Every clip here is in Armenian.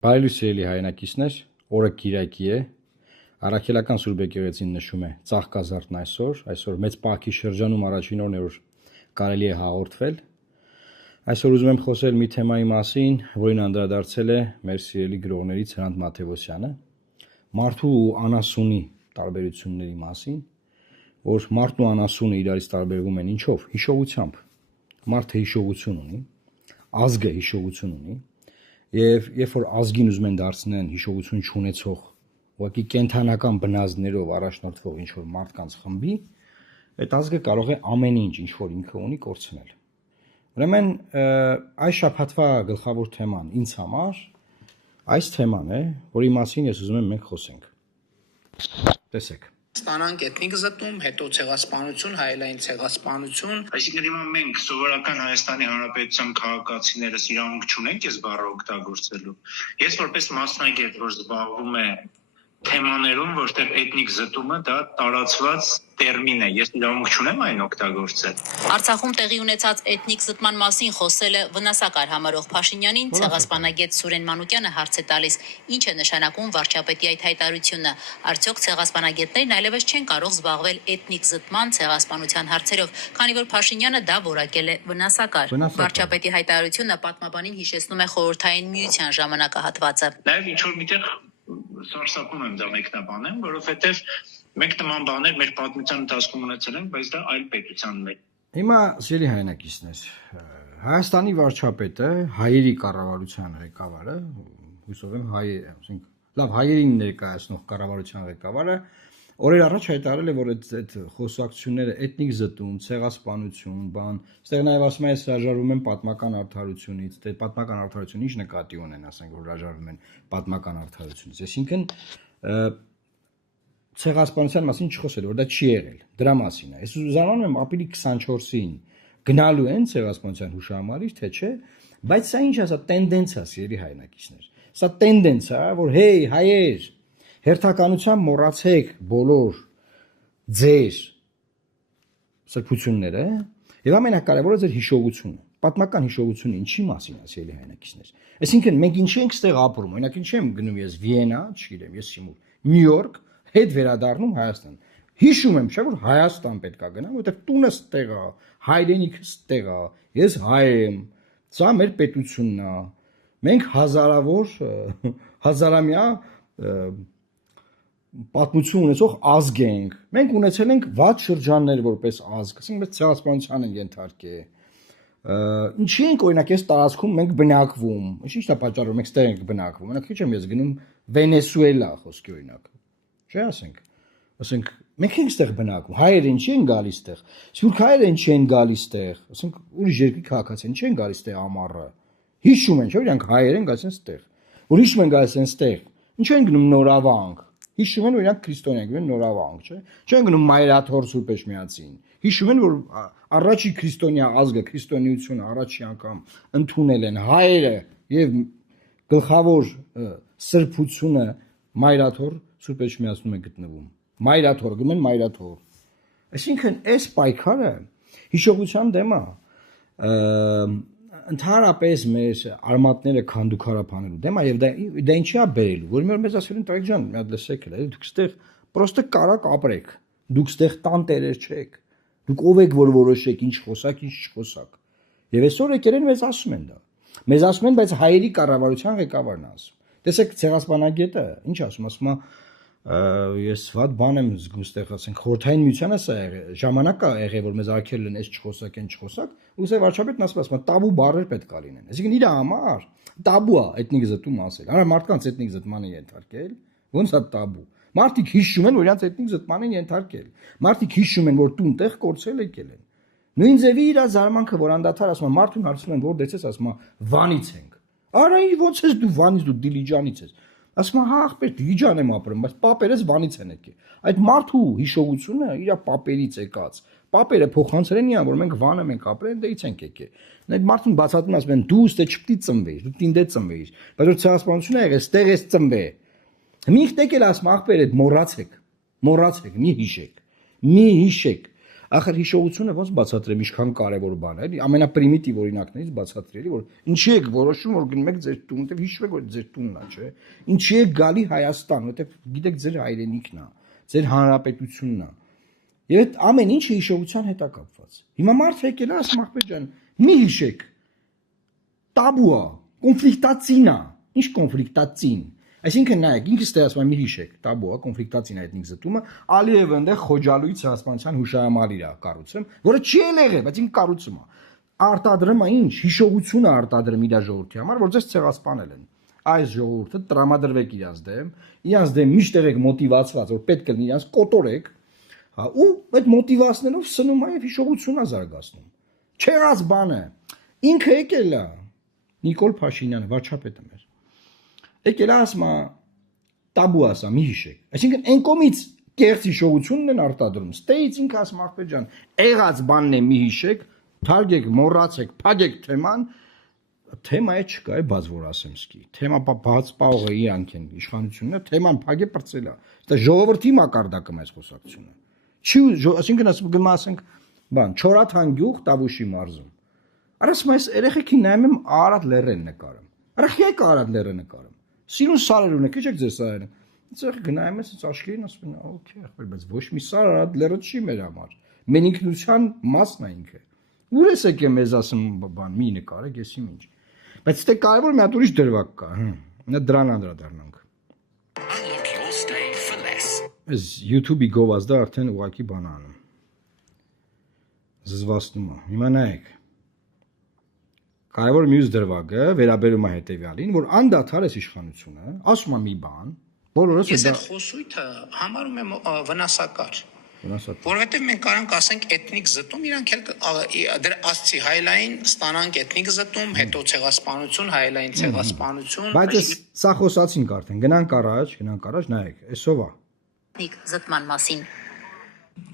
Բարելույս սիրելի հայրենակիցներ, օրը Կիրակի է, առաքելական Սուրբ եկեղեցին նշում է Ծաղկազարդն այսօր մեծ պահքի շրջանում առաջին օրն է, որ կարելի է հաղորդվել։ Այսօր ուզում եմ խոսել մի թեմայի մասին, որին անդրադարձել է մեր սիրելի գրողներից Հրանտ Մաթևոսյանը, մարդու ու անասունի տարբերությունների մասին, որ մարդն ու անասունը իրարից տարբերվում են ինչով, հիշողությամբ։ Մարդը հիշողություն ունի, ազգը հիշողություն ունի, եւ երբ որ ազգին ուզում են դարձնեն հիշողություն չունեցող, ուղղակի կենթանական բնազդներով առաջնորդվող ինչ որ մարդկանց խմբի, այդ ազգը կարող է ամեն ինչ որ ինքը ունի կորցնել։ Ուրեմն այս շաբաթվա գլխավոր թեման ինձ համար այս թեման է, որի մասին ես ուզում եմ մենք խոսենք։ Տեսեք։ Ստանանք էթնիկ զտում, հետո ցեղասպանություն, հայելային ցեղասպանություն, այսինքն հիմա մենք սովորական Հայաստանի Հանրապետության քաղաքացիներս իրավունք չունենք այս բառը օգտագործելու։ Ես որպես մասնագետ, որ զբաղվում է թեմաներում, որտեղ էթնիկ զտումը դա տարածված տերմին է, ես իրավունք չունեմ այն օգտագործել։ Արցախում տեղի ունեցած էթնիկ զտման մասին խոսել է վնասակար համարող Փաշինյանին, ցեղասպանագետ Սուրեն Մանուկյանը հարց է տալիս, ինչ է նշանակում վարչապետի այդ հայտարարությունը, արդյոք ցեղասպանագետներն այլևս չեն կարող զբաղվել էթնիկ զտման ցեղասպանության հարցերով, քանի որ Փաշինյանը դա որակել է վնասակար։ Վարչապետի հայտարարությունը պատմաբանին հիշեցնում է խորհրդային միության ժամանակահատվածը։ Նաև ինչ որ միտեղ սարսափում եմ դա մեկնաբանեմ, որովհետև մենք նման բաներ մեր պատմության ընթացքում ունեցել ենք, բայց դա այլ պետության մեջ։ Հիմա սիրելի հայրենակիցներ, Հայաստանի վարչապետը, հայերի կառավարության ղեկավարը, հույսով եմ լավ հայերին ներկայացնող կառավարության ղեկավարը օրեր առաջ հայտարարել է, որ այդ խոսակցությունները էթնիկ զտում, ցեղասպանություն, բան, այստեղ նաև ասում է, հրաժարվում են պատմական արդարությունից, դե պատմական արդարությունը ինչ նկատի ունեն, ասենք որ հրաժարվում են պատմական արդարությունից, այսինքն ցեղասպանության մասին չխոսել, որ դա չի եղել, դրա մասին է։ Ես զարմանում եմ ապրիլի 24-ին գնալու են ցեղասպանության հուշահամալիր, թե չէ, բայց սա ինչ է, սա տենդենս է, սիրելի հայրենակիցներ։ Սա տենդենս է, որ հեյ, հայեր, հերթականությամբ մոռացեք բոլոր ձեր սրբությունները եւ ամենակարևորը ձեր հիշողությունը, պատմական հիշողությունը ինչի մասին է, սիրելի հայրենակիցներ։ Այսինքն մենք ինչ ենք ստեղ ապրում, օրինակ ինչ եմ գնում ես Վիեննա, չգիտեմ, ես Սիմուր, Նյու Յորք, հետ վերադառնում Հայաստան։ Հիշում եմ, չէ՞ որ Հայաստան պետք է գնամ, որտեղ տունս ստեղ է, հայրենիքս ստեղ է, ես հայ եմ, սա մեր պետությունն է։ Մենք հազարամյա պատմություն ունեցող ազգ ենք։ Մենք ունեցել ենք վատ շրջաններ որպես ազգ, ասենք մեծ ցեղասպանության են ենթարկել։ Ինչի ենք օրինակ այս տարածքում մենք բնակվում։ Ինչ է պատճառը, մենք ստեղ ենք բնակվում։ Օրինակ քիչ եմ ես գնում Վենեսուելա խոսքի օրինակ։ Չէ՞ ասենք մենք ենք ստեղ բնակվում։ Հայերը ինչի են գալիս ստեղ։ Սուրբ հայերը ինչի են գալիս ստեղ։ Ասենք ուրիշ երկրի քաղաքացիներ ինչի են գալիս ստեղ ամառը։ Հիշում են, չէ՞ իրանք հայեր են գալիս ստեղ։ Որ հիշում են գալիս են ստեղ։ Ինչու են գնում Նորավանք։ Հիշում են, որ իրանք քրիստոնյա են Նորավանք, չէ՞։ Չեն գնում Մայրաթոր Սուրբ Էջմիածին։ Հիշում են, որ առաջի քրիստոնյա ազգը, քրիստոնեությունը առաջի անգամ ընդունել են հայերը եւ գլխավոր սրբությունը Մայրաթոր Սուրբ Էջմիածնում է գտնվում։ Մայրաթոր, գնում են Մայրաթոր։ Այսինքն այս պայքարը հիշողության դեմ է։ Ընդհանրապես մեր արմատները քանդուքարափանելու դեմ է եւ դա ինչի է բերելու, որ մեզ ասել են տղեկ ջան, մի հատ լսեք էլ, դուք ստեղ պրոստը կարակ ապրեք, դուք ստեղ տան տերեր չեք, դուք ով եք որ որոշեք ինչ խոսակ, ինչ չխոսակ։ Եվ այսօր եկել են մեզ ասում են դա։ Մեզ ասում են, բայց հայերի կառավարության ղեկավարն է ասում։ Տեսեք ցեղասպանագետը ինչ ասում է ես վատ բան եմ զգում ստեղ ասենք խորհրդային միությանը սա ժամանակ է եղել որ մեզ արգելել են այս չխոսակ են չխոսակ ուստի վարչապետն ասում է տաբու բառեր պետք է լինեն այսինքն իր համար տաբու է էթնիկ զտում ասել արա մարդկանց էթնիկ զտման են ենթարկել ոնց է տաբու մարդիկ հիշում են որ իրանց էթնիկ զտման են ենթարկել մարդիկ հիշում են որ տուն տեղ կորցրել եկել են նույն ձևի իր զարմանքը որ անդադար ասում է մարդուն հարցնում են որտեղից ես ասում է Վանից ենք արա ինչ ոնց ես դու Վանից դու Դիլիջանից ես ասում հա ախպեր Դիլիջան եմ ապրում, բայց պապերս Վանից են եկել։ Այդ մարդու հիշողությունը իր պապերից եկած։ Պապերը փոխանցել են իրան, որ մենք Վանը ենք ապրել, դեից ենք եկել։ Այդ մարդուն բացատրում ասում են դու ստե չպետք է ծնվեիր, դու տինդե ծնվեիր, բայց որ ցեղասպանությունը եղել, ստեղ ես ծնվե։ Մի տեկել ասում ախպեր այդ մոռացեք, մի հիշեք։ Ախր հիշողությունը ոնց բացատրեմ, ինչքան կարևոր բան է, էլի, ամենապրիմիտիվ օրինակներից բացատրելի, որ ինչի եք որոշում, որ գնում եք ձեր տուն, որտեվ հիշվեք, որ ձեր տունն է, չէ։ Ինչի եք գալի Հայաստան, որտեվ գիտեք ձեր հայրենիքն է, ձեր հանրապետությունն է։ Եվ այդ ամեն ինչը հիշողության հետ է կապված։ Հիմա մարդը եկել է, ասում ախպեր ջան, մի հիշեք։ Տաբու է, կոնֆլիկտացին է։ Ինչ կոնֆլիկտացին։ Այսինքն նայեք, ինքս ստեղծում եմ մի հիշեք, տաբու է, կոնֆլիկտացին է էթնիկ զտումը, Ալիևը այնտեղ Խոջալույի ցեղասպանության հուշահամալիր է կառուցում, որը չի եղել, բայց ինքը կառուցում է։ Արտադրում է ինչ, հիշողություն է արտադրում իր ժողովրդի համար, որ ձեզ ցեղասպանել են։ Այս ժողովուրդը տրամադրվեք իրանց դեմ միշտ եղեք մոտիվացված, որ պետք է իրանց կոտորեք, հա, ու այդ մոտիվացնելով սնում է եւ հիշողություն է զարգացնում։ Չեղած բանը։ Ինքը եկել է Նիկոլ Փաշինյանը, վարչապետը մեր։ Եկել է ասում է տաբու ասա, մի հիշեք։ Այսինքն այն կողմից կեղծ հիշողությունն են արտադրում։ Ստեից ինքը ասում ախպեր ջան, եղած բանն է մի հիշեք, թարգեք, մոռացեք, փագեք թեման, թեմա չկա, է բաց որ ասեմ սկի։ Թեմա բաց պաղը իրանք են իշխանությունն է, թեման փագե բրծել է։ Դա ժողովրդի մակարդակը մեծ խոսակցությունը։ Չի, այսինքն ասում գնացենք, բան, Չորաթան գյուղ Տավուշի մարզում։ Արասում այս երեխեքին նայում եմ Արարատ լեռեն նկարում։ Արախեք Արարատ լեռը նկարում։ Սիրուն սարեր ունեք, քիչ եք ձեր սարերը։ Ձեր գնայում ես աշխերին ասում են, օքեյ, ախպեր, բայց ոչ մի սար Արարատ լեռը չի մեր համար։ Մեր ինքնության մասն է ինքը։ Ուր ես եկե մեզ ասում բան, մի նկարեք, ես իմ ինչ։ Բայց դե կարևոր մի հատ ուրիշ դրվագ կա, նա դրան անդրադառնանք։ Այս YouTube-ի գովազդը արդեն ուղակի բան անում։ Զզվացնում է։ Հիմա նայեք։ Կարևոր մյուս դրվագը վերաբերում է հետևյալին, որ անդադար է իշխանությունը, ասում է մի բան, բոլորս Ես այդ խոսույթը համարում եմ վնասակար։ Որովհետև մենք կարանք ասենք էթնիկ զտում, իրանք էլ ասցի հայլային ստանանք էթնիկ զտում, հետո ցեղասպանություն, հայլային ցեղասպանություն։ Բայց սա խոսացինք արդեն, գնանք առաջ, նայեք, էսով է։ Էթնիկ զտման մասին։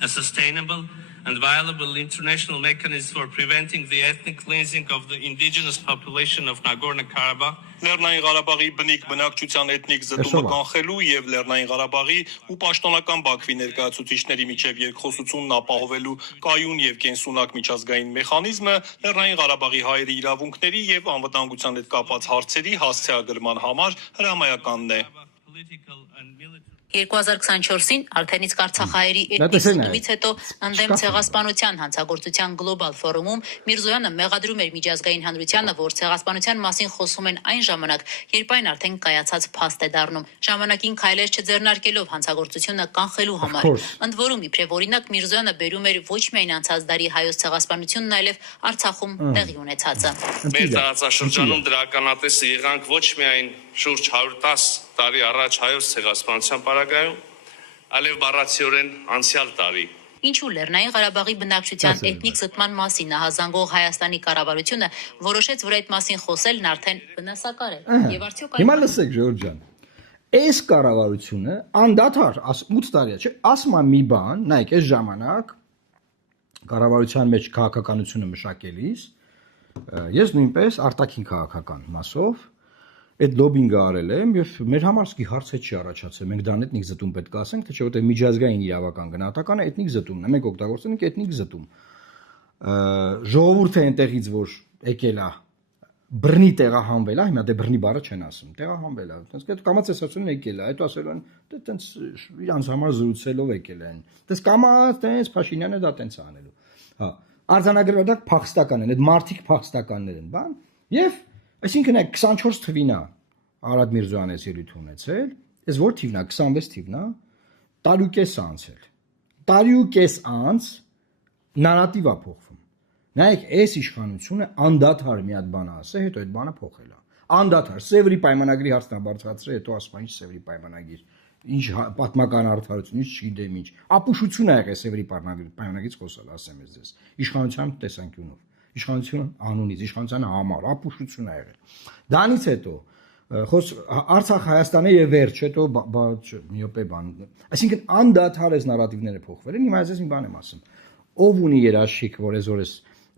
A sustainable and viable international mechanism for preventing the ethnic cleansing of the indigenous population of Nagorno-Karabakh. Լեռնային Ղարաբաղի բնիկ բնակչության էթնիկ զտումը կանխելու եւ Լեռնային Ղարաբաղի ու պաշտոնական Բաքվի ներկայացուցիչների միջև երկխոսությունն ապահովելու կայուն եւ կենսունակ միջազգային մեխանիզմը Լեռնային Ղարաբաղի հայերի իրավունքների եւ անվտանգության հետ կապված հարցերի հասցեագրման համար հրամայականն է։ 2024-ին արդեն իսկ Արցախահայերի էթնիկ զտումից հետո ընդդեմ ցեղասպանության հանցագործության գլոբալ ֆորումում Միրզոյանը մեղադրում էր միջազգային հանրությանը, որ ցեղասպանության մասին խոսում են այն ժամանակ, երբ այն արդեն կայացած փաստ է դառնում, ժամանակին քայլեր չձեռնարկելով հանցագործությունը կանխելու համար։ Ընդ որում, իբրև օրինակ Միրզոյանը բերում էր ոչ միայն անցած դարի հայոց ցեղասպանությունն, այլև Արցախում տեղի ունեցածը։ Մեր տարածաշրջանում դրականատեսը եղանք ոչ միայն շուրջ 110 տարի առաջ հայոց ցեղասպանության պարագայում, այլև բառացիորեն անցյալ տարի։ Ինչու Լեռնային Ղարաբաղի բնակչության էթնիկ զտման մասին նահազանգող Հայաստանի կառավարությունը որոշեց, որ այդ մասին խոսելն արդեն վնասակար է։ Եվ արդյոք Հիմա լսեք Ժորժ ջան։ Այս կառավարությունը անդադար 8 տարի է, չէ, ասում է մի բան, նայեք, այս ժամանակ կառավարության մեջ քաղաքականությունը մշակելիս ես նույնպես արտաքին քաղաքական մասով այդ լոբինգը արել եմ եւ մեր համար սկի հարց է չի առաջացել։ Մենք դա էթնիկ զտում պետք է ասենք, թե չէ, որտեղ միջազգային իրավական գնահատականը էթնիկ զտումն է, մենք օգտագործում ենք էթնիկ զտում։ Ժողովուրդը այնտեղից որ եկել է բռնի տեղահանվել է, հիմա դե բռնի բառը չեն ասում, տեղահանվել է։ Տենց այդ կամացեսացուն եկել է, հետո ասել են, դե տենց իրանց համար զրուցելով եկել են։ Տենց կամաց, տենց Փաշինյանը դա տենց անելու։ Հա, արձանագրվող փախստական են, այդ մարտիկ փախստականներ են, բան։ Եվ այսինքն այդ 24 թվին է Արադ Միրզոյանը ելույթ ունեցել, այս որ թիվն է, 26 թիվն է, տարուկես անցել։ Տարուկես անց նարատիվ է փոխվում։ Նայեք, այս իշխանությունը անդադար մի հատ բան ասել, հետո այդ բանը փոխել է։ Անդադար Սևրի պայմանագրի հարցն է բարձրացրել, հետո ասում ինչ Սևրի պայմանագիր, ինչ պատմական արդարություն, ինչ չգիտեմ ինչ։ Ապուշություն է եղել Սևրի պայմանագրից խոսալ, ասեմ ես ձեզ։ Իշխանության տեսանկյունով, իշխանություն անունից, իշխանության համար, ապուշություն է եղել։ Դրանից հետո Արցախ Հայաստանը եւ վերջ, հետո միոպե բան։ Այսինքն անդադար այս նարատիվները փոխվել են։ Հիմա ես մի բան եմ ասում։ Ով ունի երաշխիք, որ այսօր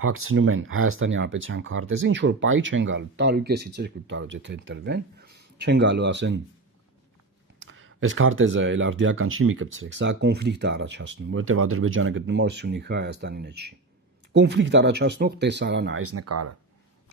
փակցնում են Հայաստանի Հանրապետության քարտեզը, ինչ որ պայի չեն գալու, տարուկեսից 2 տարուց եթե ընտրվեն, չեն գալու ասեն Այս քարտեզը էլ արդիական չի մի կպցրեք, սա կոնֆլիկտ է առաջացնում, որովհետև Ադրբեջանը գտնվում է Սյունիքի Հայաստանի մեջ։ Կոնֆլիկտ առաջացնող տեսարանն է այս նկարը։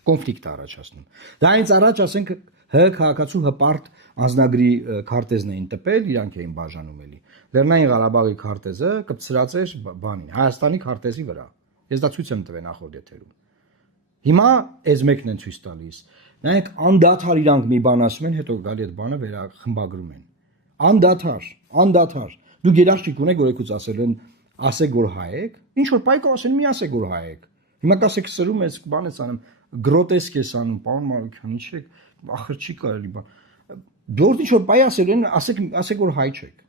Կոնֆլիկտ է առաջացնում։ Դա այնց առաջ ասենք ՀՀ քաղաքացու հպարտ անձնագրի քարտեզն էին տպել, իրանք էին բաժանում էլի։ Լեռնային Ղարաբաղի քարտեզը կպցրած էր բանին, Հայաստանի քարտեզի վրա։ Ես դա ցույց եմ տվել նախորդ եթերում։ Հիմա այս մեկն են ցույց տալիս։ Նայեք, անդադար իրանք մի բան ասում են, հետո գալի այդ բանը վերախմբագրում են։ Անդադար։ Դուք երաշխիք ունեք, որ եկուց ասել են, ասեք որ հայ եք, ինչ որ պայքար ասեն, մի ասեք որ հայ եք։ Հիմա կասեք սրում ես բան ես անում, գրոտեսկ ես անում, պարոն Մարուկյան, ինչ եք, ախր չի կարելի բան։ Դուրս ինչ որ պայ ասել են, ասեք որ հայ չեք։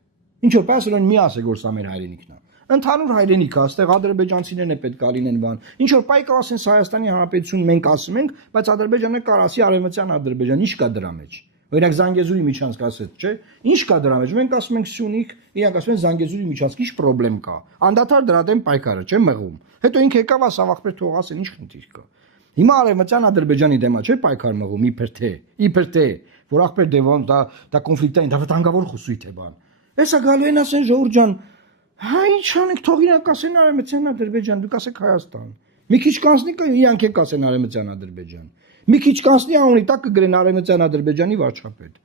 Ինչ որ պայ ասել են, մի ասեք որ սա մեր հայրենիքն է։ Ընդհանուր հայրենիք է, այստեղ ադրբեջանցիներն է պետք է լինեն բան։ Ինչ որ պայ կա ասեն Հայաստանի Հանրապետություն մենք ասում ենք, բայց Ադրբեջանը կար ասի արևմտյան Ադրբեջան, ինչ կա դրա մեջ։ Օրինակ Զանգեզուրի միջանցք ասեց, չէ՞։ Ինչ կա դրա մեջ։ Մենք ասում ենք Սյունիք, իրանք ասում են Զանգեզուրի միջանցք, ինչ խնդրեմ կա։ Անդադար դրա դեմ պայքարը, չէ՞ մեղում։ Հետո ինքը եկավ ասա վախպեր թող ասեն, ինչ խնդիր կա։ Հիմա արևմտյան Ադրբեջանի դեմա չէ՞ պայքար մեղում, իբր թե, որ ախպեր դեվան դա կոնֆլիկտային, դա վտանգավոր խուսույթ է բան։ Էսա գալու են ասեն Ժորժ ջան, հա ինչ անենք, թող իրանք ասեն արևմտյան Ադրբեջան, դուք ասեք Հայաստան։ Մի քիչ կանցնի իրանք եք ասեն արևմտյան Ադրբեջան։ Մի քիչ կանցնի անունի տակ կգրեն արևմտյան Ադրբեջանի վարչապետ։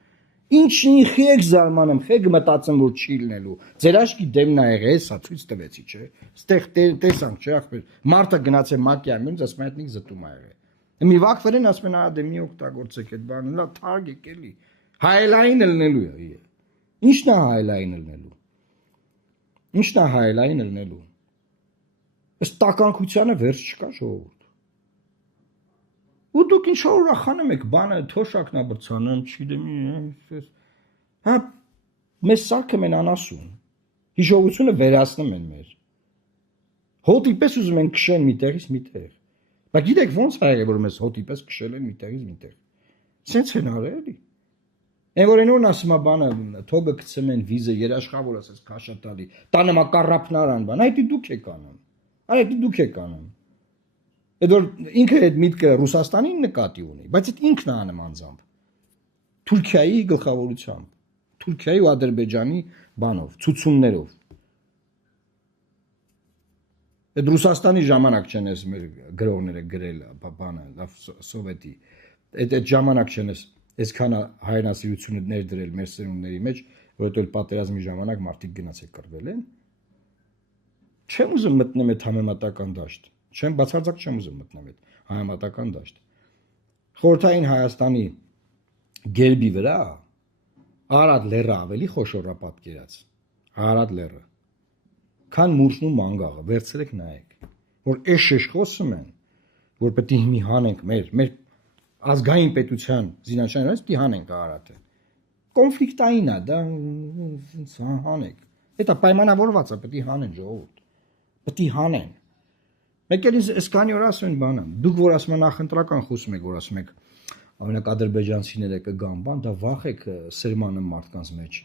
Ինչի խեք զարմանում, խեք մտածեմ որ չի լինելու։ Ձեր աշկի դեմն ա եղել, սա ցույց տվեցի, չէ։ Ստեղ տեսանք, չէ, ախպեր։ Մարտը գնաց է մակիամին, ասում են էթնիկ զտում ա եղել։ Մի վախվերեն ասում են, դե մի օգտագործեք այդ բանը, լա թարգեք էլի։ Հայլային լնելու է։ Ինչն է հայլային լնելու։ Ինչն է հայլային լնելու։ Ըստ տականքությանը վերջ չկա ժողովուրդ։ Ու դուք ինչ որ ուրախանում եք, բանը թոշակն է բրցանում, չգիտեմ, հա, մեզ սարքում են անասուն, հիշողությունը վերացնում են մեր, հոտի պես ուզում են քշեն միտեղից միտեղ, բայց գիտեք ոնց ա եղել, որ մեզ հոտի պես քշել են միտեղից միտեղ, սենց են արել էլի, են որ են որն ասում ա բանը, թոգը գցում են վիզը, երաշխավոր ասես քաշատալի, տանը մա կառապնարան բան, այդի դուք եք անում, Այդ որ ինքը այդ միտքը Ռուսաստանին նկատի ունի, բայց այդ ինքն է անում անձամբ։ Թուրքիայի գլխավորությամբ, Թուրքիայի ու Ադրբեջանի բանով, ցուցումներով։ Այդ Ռուսաստանի ժամանակ չեն ես մեր գրողները գրել բանը, սովետի։ Այդ ժամանակ չեն ես այսքան հայրենասիրությունը ներդրել մեր սերունդների մեջ, որովհետեւ պատերազմի ժամանակ մարդիկ գնացել կռվել են։ Չեմ ուզում մտնեմ այդ համեմատական դաշտ։ Չեմ բացարձակ չեմ ուզում մտնել այդ համեմատական դաշտ։ Խորհրդային Հայաստանի գերբի վրա Արադ լեռը ավելի խոշոր է պատկերած։ Արադ լեռը։ Քան Մուրշն ու Մանգաղը, վերցրեք նայեք, որ այս շեշ խոսում են, որ պետք է մի հանենք մեր ազգային պետության զինանշաններից պետք է հանենք Արարատը։ Կոնֆլիկտային է, դա հանենք։ Դա պայմանավորված է, պետք է հանեն ժողովուրդ։ Պետք է հանեն։ Մեկ էլ այսքանի օր ասում են բանը, դուք որ ասում եք նախընտրական խոսում եք, որ ասում եք օրինակ ադրբեջանցիները կգան, բան, դա վախ եք սերմանը մարդկանց մեջ։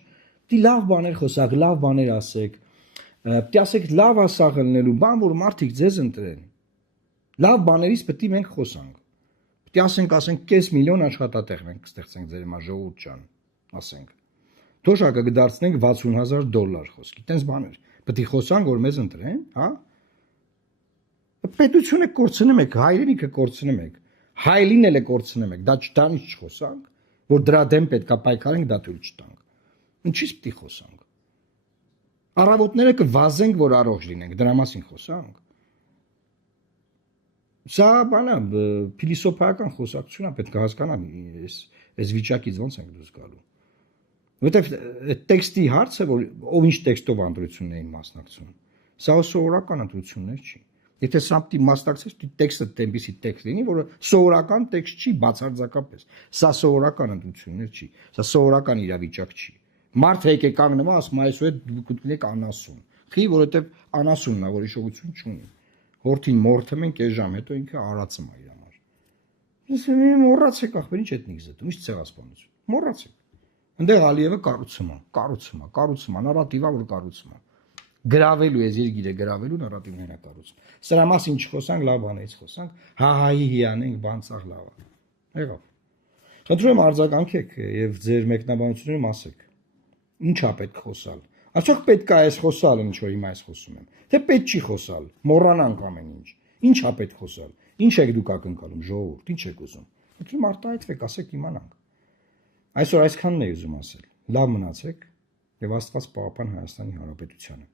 Դի լավ բաներ խոսակ, լավ բաներ ասեք, պետք է ասեք լավ ասաղ լինելու բան, որ մարդիկ ձեզ ընտրեն։ Լավ բաներից պետք է մենք խոսանք։ Պետք է ասենք 500,000 աշխատատեղ մենք կստեղծենք ձեր հիմա ժողովուրդ ջան, ասենք։ Թոշակը կդարձնենք $60,000 խոսքի, տենց բաներ։ Պետք է խոսանք, որ մեզ ընտրեն, հա։ Պետությունը կորցնում եք, հայրենիքը կորցնում եք, հայ լինելը կորցնում եք, դա չտանից չխոսանք, որ դրա դեմ պետք է պայքարենք, դա թույլ չտանք։ Ինչի՞ց պետք է խոսանք։ Առավոտները կվազենք, որ առողջ լինենք, դրա մասին խոսանք։ Սա բանա փիլիսոփայական խոսակցություն է, պետք է հասկանալ այս վիճակից ոնց ենք դուրս գալու։ Որովհետև տեքստի հարցը, որ ով ինչ տեքստով ընտրությունն էին մասնակցում, սա սովորական ընտրություններ չի։ Եթե սա պիտի մասնակցես, տեքստը տեմպիսի տեքստ լինի, որը սովորական տեքստ չի բացարձակապես։ Սա սովորական ընտրություններ չի, սա սովորական իրավիճակ չի։ Մարդը եկե կանգնում է, ասում է այսօր դուք ունեք անասուն։ Խի, որովհետև անասունն է, որ հիշողություն չունի։ Հորթին մորթում են կես ժամ, հետո ինքը արածում է իր համար։ Ես մոռացեք ախպեր, ինչ էթնիկ զտում, ինչ ցեղասպանություն։ Մոռացեք։ Այնտեղ Ալիևը կառուցում է, նարատիվա որ կառուցում է։ Գրավելու ես երկիրը գրավելու նարատիվն է կառուցում։ Սրա մասին չխոսանք, լավ բաներից խոսանք, հահայի հիանենք, բան ցախ լավ է։ Եղավ։ Խնդրում եմ արձագանքեք եւ ձեր մեկնաբանություններում ասեք։ Ինչա պետք խոսալ։ Արդյոք պետք է այս խոսալը, ինչ որ հիմա ես խոսում եմ։ Թե պետք չի խոսալ։ Մոռանանք ամեն ինչ։ Ինչա պետք խոսալ։ Ինչ եք դուք ակնկալում, ժողովուրդ, ինչ եք ուզում։ Դուք արտահայտվեք, ասեք իմանանք։ Այսօր այսքանն էի ուզում ասել։ Լավ մնացեք եւ Աստված պահապան Հայաստանի Հանրապետությանը։